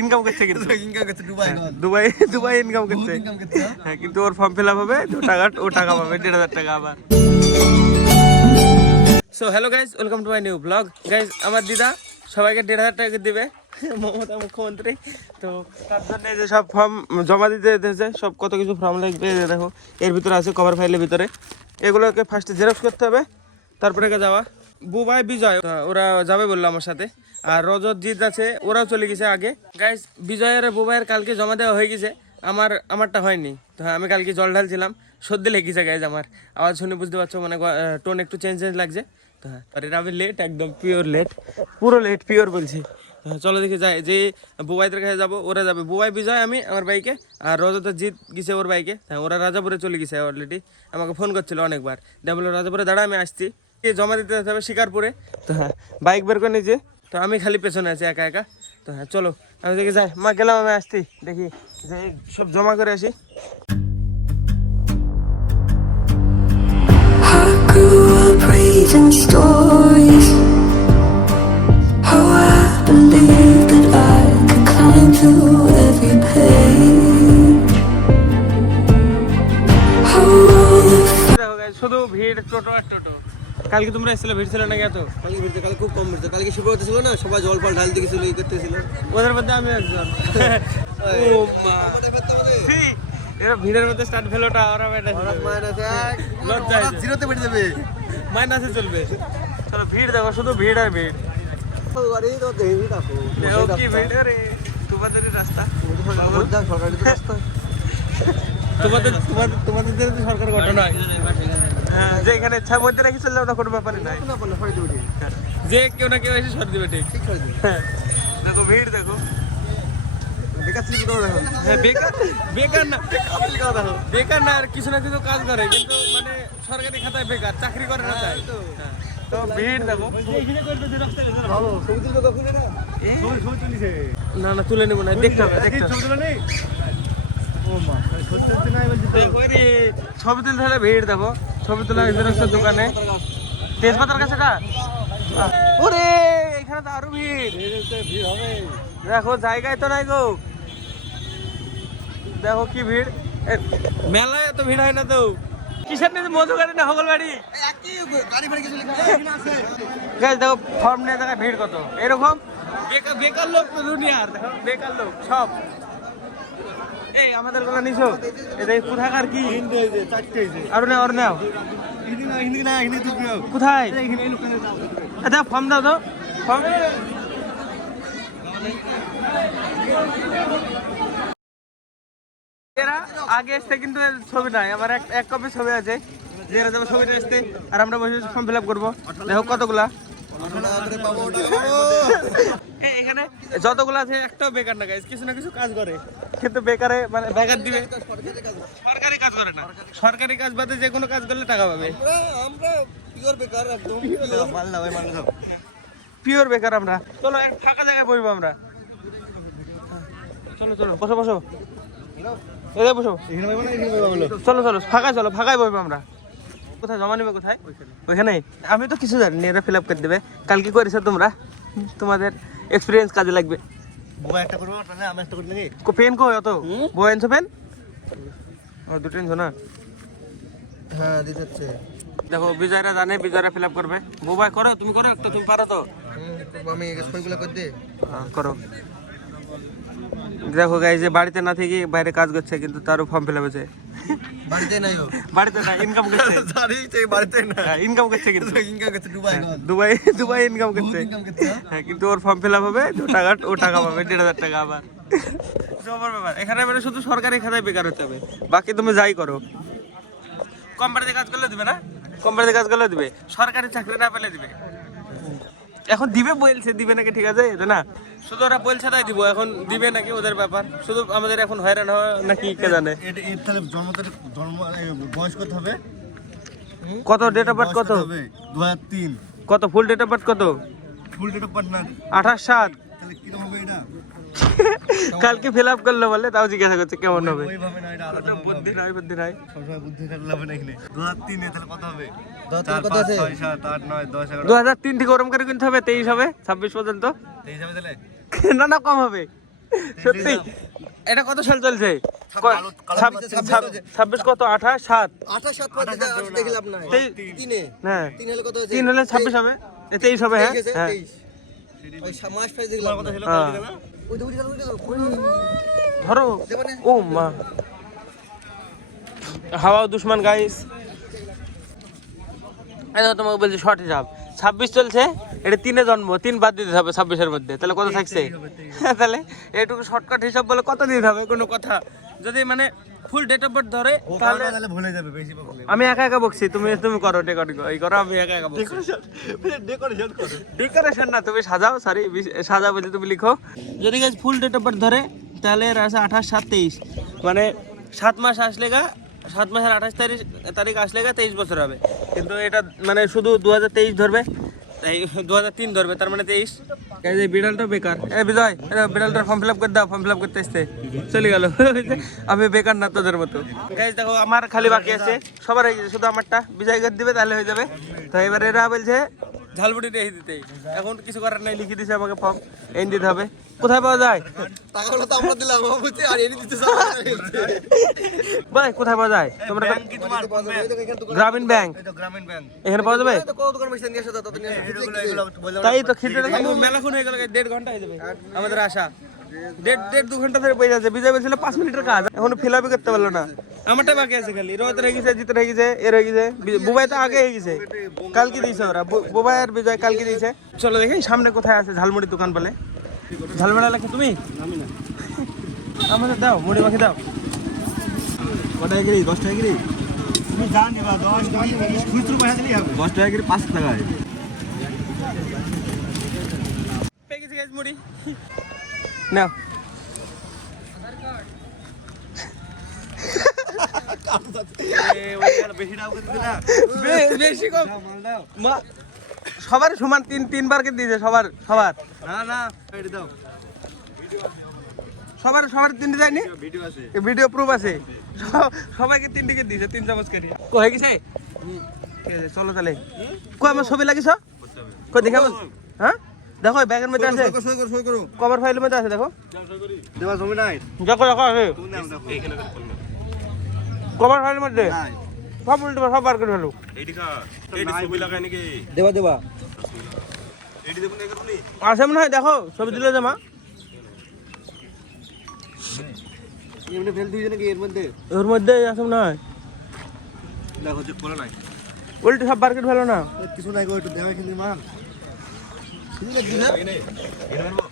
Income করছে কিন্তু Dubai income করছে। হ্যাঁ কিন্তু ওর ফর্ম ফিল আপ হবে, ও টাকা পাবে 1,500 টাকা আবার। So hello guys, welcome to my new blog. Guys আমার দিদা সবাইকে 1,500 টাকা দিবে, মমতা মুখ্যমন্ত্রী। তো তার জন্য যে সব ফর্ম জমা দিতে দিতেছে, সব কত কিছু ফর্ম লাগবে দেখো, এর ভিতরে আছে কভার ফাইলের ভিতরে। এগুলোকে ফার্স্টে জেরক্স করতে হবে, তারপরে যাওয়া। বুবাই বিজয় ওরা যাবে বললো আমার সাথে, আর রজত জিৎ আছে, ওরাও চলে গেছে আগে। গাইজ বিজয়ের বুবাইয়ের কালকে জমা দেওয়া হয়ে গেছে, আমারটা হয়নি। তো হ্যাঁ, আমি কালকে জল ঢালছিলাম, সর্দি লেগেছে গাইজ আমার। আওয়াজ শুনে বুঝতে পারছো, মানে টোন একটু চেঞ্জ লাগছে। তো হ্যাঁ, আর এটা আমি লেট, একদম পিওর লেট, পুরো লেট পিওর বলছি। চলো দেখে যাই, যে বুবাইদের কাছে যাবো, ওরা যাবে। বুবাই বিজয়, আমি আমার বাইকে, আর রজত জিৎ গেছে ওর বাইকে। হ্যাঁ, ওরা রাজাপুরে চলে গেছে অলরেডি, আমাকে ফোন করছিল অনেকবার। দেখ বললো রাজাপুরে দাঁড়া, আমি আসছি। জমা দিতে হবে শিকারপুরে। তো হ্যাঁ, বাইক বের করে নিয়েছে, তো আমি খালি পেছনে আছি একা একা। তো হ্যাঁ চলো, আমি দেখি যাই। মা গেলাম, আমি আসছি, দেখি যে সব জমা করে আসি। Stories, how I believed that I could climb through every page. শুধু ভিড়, টোটো আর টোটো। কালকে তোমরা এসেছিলে, ভিড় ছিল নাকি এত? কালকে খুব কম ভিড় ছিল। কালকে শিবরাত্রি ছিল না, সবাই জল ফল ঢালতে গেছিল, এই করতেছিল। ওদের মধ্যে আমি একজন। ও মা, এরা ভিড়ের মধ্যে স্টার্ট ভেলোটা ওরা লজ্জায় জিরোতে বেড়ে যাবে, মাইনাসে চলবে। চলো ভিড় দেখো, শুধু ভিড় আর ভিড়। দেখো কি ভিড় রে, তোমাদের রাস্তা, তোমাদের সরকার ঘটনা। হ্যাঁ, যে এখানে ইচ্ছার মধ্যে রাখি চললে ওটা কোনো ব্যাপারই নাই, যে কেউ না কেউ এসে সরিয়ে দিবে। ঠিক দেখো ভিড়, দেখো বেকার না, আর কিছু না কিছু কাজ করে, কিন্তু মানে সরকারি খাতায় বেকার, চাকরি করে না। তাই তো ভিড় দেখো। না না, তুলে নেবো না, দেখতে হবে। ছবি তুলতে হলে ভিড় দেখো, ছবি তোলা দোকানে তেজপাতার কাছে। ওরে এখানে তো আরো ভিড়, দেখো জায়গায় তো নাই গো। দেখো কি ভিড়, মেলায় এত ভিড় হয় না তো। কিসের নিয়ে, মধু গাড়ি না হগল গাড়ি? দেখো ফর্ম নিয়ে দেখা ভিড় কত, এরকম বেকার লোক দুনিয়ার, দেখো বেকার লোক সব। এই আমাদের গুলো নিছো, এটা কোথাকার কি আর নাও, আর নাও কোথায়? আচ্ছা ফর্ম দাও তো, ফর্ম। এরা আগে এসছে কিন্তু ছবি নাই, আমার এক কপি ছবি আছে, যে এরা যাবে ছবিটা আসতে, আর আমরা বসে ফর্ম ফিল আপ করবো। দেখো কতগুলা এখানে, যতগুলো আছে একটাও বেকার না গাইস, কিছু না কিছু কাজ করে, কিন্তু বেকারে মানে বেকার দিবে। সরকারি কাজ করে না, সরকারি কাজ বাদে যে কোনো কাজ করলে টাকা পাবে। আমরা পিওর বেকার, একদম পিওর বেকার আমরা। চলো এক ফাঁকা জায়গায় বসবো আমরা, চলো চলো বসো বসো, বসো চলো চলো, ফাঁকায় চলো, ফাঁকায় বসবো আমরা। কোথায় জমা নিবে, কোথায়? ওইখানে। আমি তো কিছু জানি, এরা ফিল আপ করে দেবে। কালকে করেছো তোমরা, তোমাদের এক্সপিরিয়েন্স কাজে লাগবে। পেন কো অত বই আনছো, পেন দুটো আনছো না? হ্যাঁ দিতে। দেখো বিজয়রা জানে, বিজয়রা ফিল আপ করবে। বুবাই করো, তুমি করো একটা, তুমি পারো তো? আমি সবগুলো করে দে। হ্যাঁ করো। দেখো গাই, যে বাড়িতে না থেকে বাইরে কাজ করছে, কিন্তু তারও ফর্ম ফিল আপ হয়েছে। বাড়িতে নাই, বাড়িতে না, ইনকাম করছে। বাড়িতে না, ইনকাম করছে, কিন্তু ইনকাম করছে দুবাই ইনকাম করছে। হ্যাঁ কিন্তু ওর ফর্ম ফিল আপ হবে, ও টাকা পাবে 1,500 টাকা আবার। জমার ব্যাপার এখানে, মানে শুধু সরকারি খাতায় বেকার হতে হবে, বাকি তুমি যাই করো। কোম্পানিতে কাজ করলে দিবে না, কোম্পানিতে কাজ করলে দিবে, সরকারি চাকরি না পেলে দিবে। এখন দিবে বলছে, দিবে নাকি ঠিক আছে না, শুধু ওরা বলছে তাই দিব, এখন দিবে নাকি ওদের ব্যাপার। শুধু আমাদের এখন হয়রান হয় নাকি কে জানে। বয়স কত হবে, কত ডেট অফ বার্থ, কত 2003, কত ফুল ডেট অফ বার্থ, কত ফুল ডেট অফ বার্থ না 28/7। তাহলে কি হবে এটা? কালকে ফিল আপ করলো বলে, তাও জিজ্ঞাসা করছে কেমন হবে। ওইভাবে না, এটা আলাদা বুদ্ধি নাই, বুদ্ধি নাই, সবসময় বুদ্ধি খাটালে হবে না। এখানে 2003 তাহলে কত হবে? 4, 5, 6, 7, 8, 9, 10, 11, 2003 থেকে ওরম করে কিনতে হবে, 23 হবে, 26 পর্যন্ত। 23 হবে তাহলে? না না কম হবে সত্যি। এটা কত সাল চলছে? 26 কত 28 7 28 পর দেখি লাভ নাই। তিনে হ্যাঁ 3 হলে কত হয়েছে? 3 হলে 26 হবে, 23 হবে। হ্যাঁ হ্যাঁ 23 ওই মাস প্রাইস দেখলাম কত হলো হ্যাঁ। ওই দৌড়ি গেল ধরো। ও মা, হাওয়া দুশ্মন গাইস। এই দেখো তোমাকে বলছি শর্ট হিসাব 26 চলছে, এটা 3 জন্ম, 3 বাদ দিতে হবে 26 এর মধ্যে, তাহলে কত থাকছে? তাহলে এটুকু শর্টকাট হিসাব বলে কত দিতে হবে? কোনো কথা যদি মানে ফুল ডেট অফ বার্থ ধরে তাহলে ভুলে যাবে বেশি বকলে। আমি একা একা বকছি, তুমি করো রেকর্ডিং, এই করো, আমি একা একা বকছি। ডেকোরেশন করো। ডেকোরেশন না, তুমি সাজাও, সরি সাজাও বলে তুমি লিখো। যদি guys full date of birth ধরে তাহলে এর আছে 28 7 23, মানে 7 মাস আসলে গা, 7 মাসের 28 তারিখ আসলে গা 23 বছর হবে। কিন্তু এটা মানে শুধু 2023 ধরবে, এই 2003 ধরবে, তার মানে 23। এই যে বিড়ালটা বেকার। এই বিজয়, বিড়ালটার ফর্ম ফিল আপ করে দাও, ফর্ম ফিল আপ করতে আসতে চলে গেল। আমি বেকার না তোদের মতো। গাইজ দেখো আমার খালি বাকি আছে, সবার হয়ে গেছে, শুধু আমারটা বিজয় করে দিবে তাহলে হয়ে যাবে। তো এবার এরা বলছে ঝালমুড়ি রেখে দিতে, এখন কিছু করার নাই, লিখে দিছে আমাকে ফর্ম, এনে দিতে হবে। কোথায় পাওয়া যায়? টাকাগুলো তো আমরা দিলাম বুঝছি, আর এনে দিতে ভাই কোথায় পাওয়া যায়? তোমরা গ্রামীণ ব্যাংক, গ্রামীণ ব্যাংক এখানে পাওয়া যাবে? কত দোকান বসে নিয়ে আসো দাদা নিয়ে আসো। তাই তো খিদে দেখে মেলাক্ষণ হয়ে গেল, 1.5 ঘন্টা হয়ে যাবে আমাদের আশা। 1.5 2 ঘন্টা ধরে বসে আছে। বিজয় বলছিল 5 মিনিটের কাজ, এখনো ফিল আপই করতে পারলো না। আমারটা বাকি আছে খালি। রোহিত হয়ে গেছে, জিতের হয়ে গেছে, এর হয়ে গেছে, বুবাই তো আগে হয়ে গেছে, কালকে দিয়েছে ওরা, বুবাই আর বিজয় কালকে দিয়েছে। চলো দেখি সামনে কোথায় আছে ঝালমুড়ির দোকান বলে। ঝালমুড়ি লাগে তুমি? আমি না, আমাদের দাও মুড়ি মাখি দাও। কত টাকা গিরি? 10 টাকা গিরি? তুমি জান দিবা 10 টাকা খুচরো পয়সা দিলেই হবে। 10 টাকা গিরি 5 টাকায়। পেয়ে গেছি গাইস মুড়ি, নাও। বেশি কম সবার সমান 3 বার করে দিয়েছে, সবার না না এটা দাও। সবার 3টে যায়নি, ভিডিও আছে। ভিডিও প্রুফ আছে, সবাইকে 3টে করে দিয়েছে, 3 চামচ করে। হয়ে গেছে? ঠিক আছে চলো তাহলে। কো আমার ছবি লাগিস, কো দেখাবো? হ্যাঁ দেখো ব্যাগের মধ্যে আছে, সই করো। কভার ফাইলের মধ্যে আছে, দেখো। দেওয়া জমি নাই। দেখো দেখো আছে তুমি নাও দেখো। এইখানে কভার ফাইলের মধ্যে, নাই। সব উল্টো সব বার করে ফেলো। ছবি লাগাই নাকি? দেবা দেবা। এডি দেখুন না করুনি। আছে মনে হয়, দেখো ছবি দিলে যে মা। এমনি ফেল দিয়েছে নাকি এর মধ্যে? ওর মধ্যে আছে মনে হয়, দেখো চেক করে নাই। উল্টো সব বার করে ফেলো না। কিছু নাই গো, একটু দেখা কিন্তু মান। কিছু লাগবে না? এটা মারবো।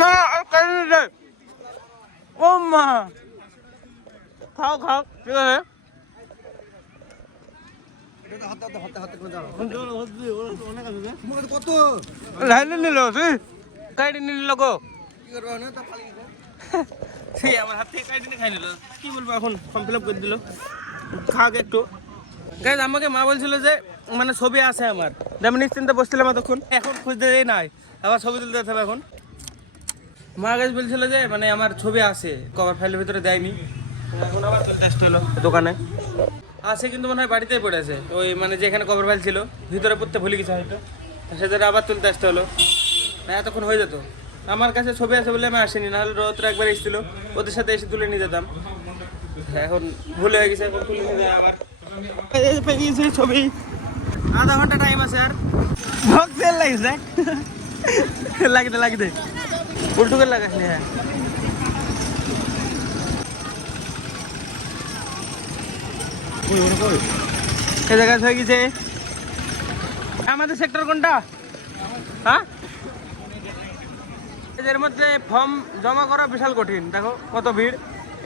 না আর ও মা, খাও খাও, ঠিক আছে। এটা হাতে করে দাও। অনেক আছে যে। তোমার কাছে কত? লাইনে নিল সে কাইডি নিল গো, কি করবা না তা পালিয়ে গেছে। সে আমার হাত থেকে কাইডি নিয়ে খাই নিল। কি বলবো এখন, ফর্ম ফিল আপ করে দিল। খাক একটু। গাইজ আমাকে মা বলছিল যে মানে ছবি আছে আমার, আমি নিশ্চিন্তে বসছিলাম এতক্ষণ, এখন খুঁজতে যাই নাই, আবার ছবি তুলতে যেতে হবে এখন। মা গাইজ বলছিল যে মানে আমার ছবি আছে, কভার ফাইলের ভিতরে দেয়নি, এখন আবার তুলতে আসতে হলো দোকানে। আছে কিন্তু মনে হয় বাড়িতেই পড়েছে, ওই মানে যেখানে কভার ফাইল ছিল ভিতরে পড়তে ভুলে গেছে হয়তো, সেটা আবার তুলতে আসতে হলো। না এতক্ষণ হয়ে যেত। আমার কাছে ছবি আছে বলে আমি আসিনি, নাহলে রোদরা একবার এসেছিল, ওদের সাথে এসে তুলে নিয়ে যেতাম। এখন ভুলে হয়ে গেছে, এখন তুলে নিয়ে যায় আবার। পেয়ে গেছি ছবি, আধা ঘন্টা টাইম আছে আর। ভক্তের লাগিস দেখ, লাগিতে উল্টু করে লাগাস নি। হ্যাঁ এই জায়গায় হয়ে গেছে। আমাদের সেক্টর কোনটা? হ্যাঁ এর মধ্যে ফর্ম জমা করা বিশাল কঠিন, দেখো কত ভিড়।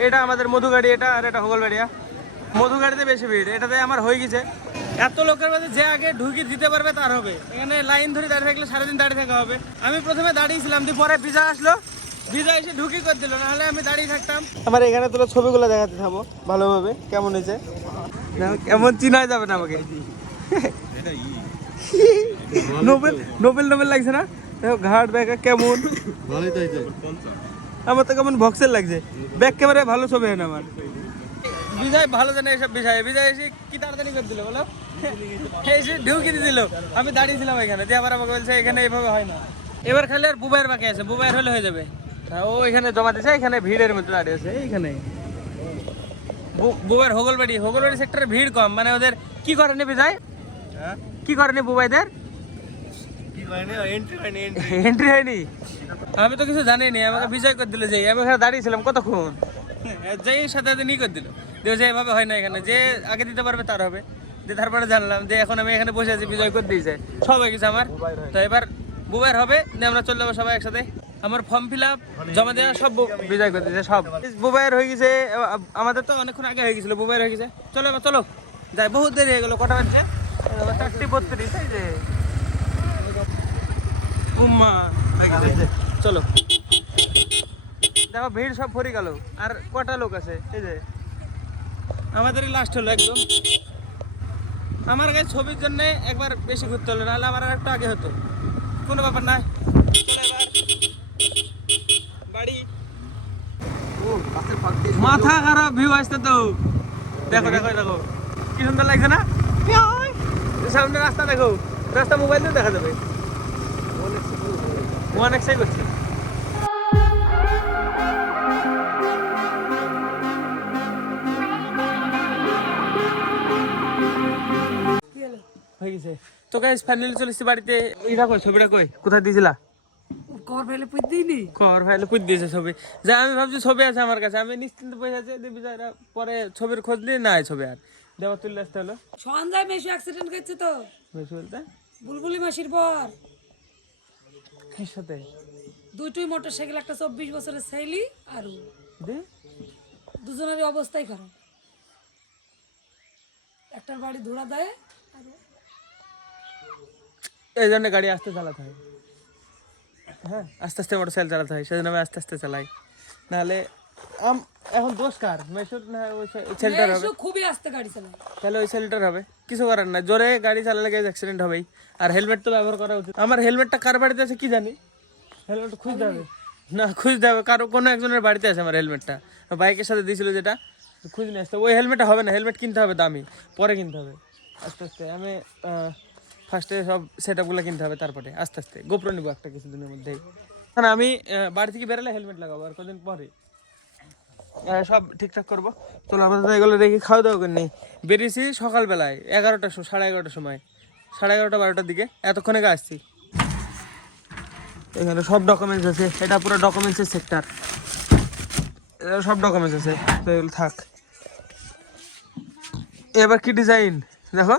এটা আমাদের মধুগাড়ি, এটা আর এটা হোগলবাড়িয়া। মধুগাড়িতে বেশি ভিড়, এটাতে আমার হয়ে গেছে। এত লোকের মধ্যে যে আগে ঢুকি দিতে পারবে তার হবে। এখানে লাইন ধরে দাঁড়িয়ে থাকলে সারাদিন দাঁড়িয়ে থাকা হবে। আমি প্রথমে দাঁড়িয়েছিলাম, দিয়ে পরে ভিজা আসলো, ভিজা এসে ঢুকি করে দিল, নাহলে আমি দাঁড়িয়ে থাকতাম। আমার এখানে তোলা ছবিগুলো দেখাতে থাকবো ভালোভাবে, কেমন হয়েছে কেমন চিনা যাবে না আমাকে। নোবেল নোবেল নোবেল লাগছে না? দেখো ঘাট ব্যাগ কেমন, ভালোই তো হইছে। আমার তো কেমন বক্সের লাগছে। ব্যাগ ক্যামেরায় ভালো ছবি হয় না আমার। বিজয় ভালো জানে এসব বিষয়ে। বিজয় এসে কি তাড়াতাড়ি করে দিল বলো, এসে ঢুকিয়ে দিল। আমি দাঁড়িয়েছিলাম এখানে, দিয়ে আবার আমাকে বলছে এখানে এইভাবে হয় না। এবার খালি আর বুবাইয়ের বাকি আছে, বুবাইয়ের হলে হয়ে যাবে। ও এখানে জমা দিয়েছে, এখানে ভিড়ের মধ্যে দাঁড়িয়ে আছে এইখানে। বুবাইয়ের হোগলবাড়ি সেক্টরে ভিড় কম, মানে ওদের কি করেনি বিজয়, কি করেনি বুবাইদের এন্ট্রি হয়নি। আমি তো কিছু জানি না, আমাকে বিজয় করে দিল। যে আমি এখানে দাঁড়িয়েছিলাম কতক্ষণ, যেই সাথে সাথে নি করে দিল। যে এভাবে হয় না এখানে, যে আগে দিতে পারবে তার হবে। যে তারপরে জানলাম যে এখন আমি এখানে বসে আছি, বিজয় করে দিয়েছে, সব হয়ে গেছে আমার। তো এবার বুবাইয়ের হবে, দিয়ে আমরা চলে যাবো সবাই একসাথে। আমার ফর্ম ফিল আপ জমা দেওয়া সব বিজয় করে দিয়েছে, সব বুবাইয়ের হয়ে গেছে। আমাদের তো অনেকক্ষণ আগে হয়ে গেছিল, বুবাইয়ের হয়ে গেছে। চলো এবার চলো যাই, বহুত দেরি হয়ে গেলো। কটা বাজছে? 4:32। এই যে উম্মা চলো, দেখো ভিড় সব ভরে গেল। আর কটা লোক আছে? এই যে আমাদেরই লাস্ট হলো একদম। আমার কাছে ছবির জন্য একবার বেশি ঘুরতে হলো, নাহলে আমার আর একটু আগে হতো। কোনো ব্যাপার না, চলো এবার বাড়ি। মাথা খারাপ ভিউ আসতে তো। দেখো দেখো দেখো কি সুন্দর লাগছে না? সামনে রাস্তা দেখো, রাস্তা মোবাইল দিয়ে দেখা যাবে। অনেক সাই করছে। হয়ে গেছে তো গাইস, ফাইনালি চলে এসেছি বাড়িতে। এটা কই ছবিটা, কই কোথায় দিয়েছিলা? কর ফেলে পুঁত দিইনি, কর ফাইলে পুঁত দিয়েছে ছবি। যা আমি ভাবছি ছবি আছে আমার কাছে, আমি নিশ্চিন্ত বসে আছে। বিজয়রা পরে ছবির খোঁজ দিয়ে নাই ছবি, আর দেওয়া তুললে আসতে হলো। সন্ধ্যায় মেশু অ্যাক্সিডেন্ট করছে তো, বেশি বলতে বুলবুলি মাসির পর। কি সাথে দুইটাই মোটরসাইকেল, একটা 24 বছরের ছেলে আর ও। দি দুজনেরই অবস্থাই খারাপ। একটার বাড়ি ধুরা দেয়, আর ও। এই জন্য গাড়ি আস্তে চালাতে হয়। হ্যাঁ, আস্তে আস্তে মোটরসাইকেল চালাতে হয়, সেজন্য আমি আস্তে আস্তে চালাই। নাহলে এখন দোষ কার? মেশুর না ওই ছেলেটার হবে? মেশু খুবই আস্তে গাড়ি চালায়। তাহলে ওই ছেলেটার হবে, কিছু করার না। জোরে গাড়ি চালালে গেছে অ্যাক্সিডেন্ট হবেই। আর হেলমেট তো ব্যবহার করা উচিত। আমার হেলমেটটা কার বাড়িতে আছে কি জানি, হেলমেট খুঁজতে হবে। না খুঁজতে হবে, কারো কোনো একজনের বাড়িতে আছে আমার হেলমেটটা। বাইকের সাথে দিয়েছিল যেটা, খুঁজ নিয়ে আসতে। ওই হেলমেটটা হবে না, হেলমেট কিনতে হবে দামি, পরে কিনতে হবে আস্তে আস্তে। আমি ফার্স্টে সব সেট আপগুলো কিনতে হবে, তারপরে আস্তে আস্তে গোপ্রো নিবো একটা কিছুদিনের মধ্যেই। কারণ আমি বাড়ি থেকে বেরোলে হেলমেট লাগাবো, আর কদিন পরে সব ঠিকঠাক করবো। চলো আমাদের এগুলো রেখে খাওয়া দাওয়া করে নেই। বেরিয়েছি সকালবেলায় 11টার সময়, 11:30 সময়, 11:30 12টার দিকে। এতক্ষণে আসছি। এখানে সব ডকুমেন্টস আছে, এটা পুরো ডকুমেন্টসের সেক্টর, সব ডকুমেন্টস আছে। তো এগুলো থাক। এবার কি ডিজাইন দেখো,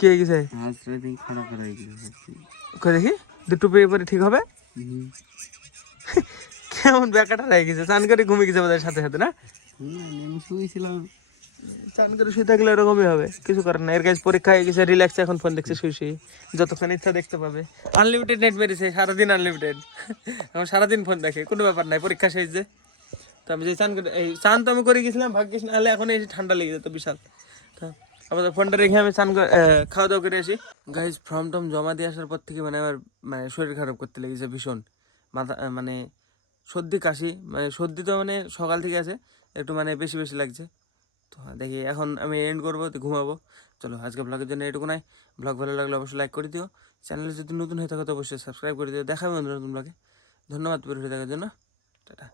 কে গেছে দেখি দুটো পেয়ে ঠিক হবে। কেমন ব্যাকাটা রয়ে গেছে, চান করে ঘুমিয়ে গেছে বোধহয় সাথে সাথে। না চান করে শুয়ে থাকলে এরকমই হবে, কিছু করার না। এর কাছে পরীক্ষা হয়ে গেছে, রিল্যাক্স এখন ফোন দেখছে শুয়ে শুয়ে, যতক্ষণ ইচ্ছা দেখতে পাবে। আনলিমিটেড নেট বেরিয়েছে, সারাদিন আনলিমিটেড। এখন সারাদিন ফোন দেখে, কোনো ব্যাপার নাই, পরীক্ষা শেষ যে। তো আমি যে চান করে, এই চান তো আমি করে গেছিলাম, ভাগ্যিস নাহলে এখন এই ঠান্ডা লেগে যেত বিশাল। তো আমাদের ফোনটা রেখে আমি চান খাওয়া দাওয়া করে আসি। গাইজ ফর্ম টর্ম জমা দিয়ে আসার পর থেকে মানে আমার মানে শরীর খারাপ করতে লেগেছে ভীষণ। মাথা মানে সর্দি কাশি, মানে সর্দি তো মানে সকাল থেকে আছে, একটু মানে বেশি বেশি লাগছে। তো দেখি এখন আমি এন্ড করবো, তো ঘুমাবো। চলো আজকে ব্লগের জন্য এটুকু নাই। ব্লগ ভালো লাগলে অবশ্যই লাইক করে দিও, চ্যানেলে যদি নতুন হয়ে থাকো তো অবশ্যই সাবস্ক্রাইব করে দিও। দেখা হবে নতুন ব্লগে। ধন্যবাদ ভিডিও দেখার জন্য, টাটা।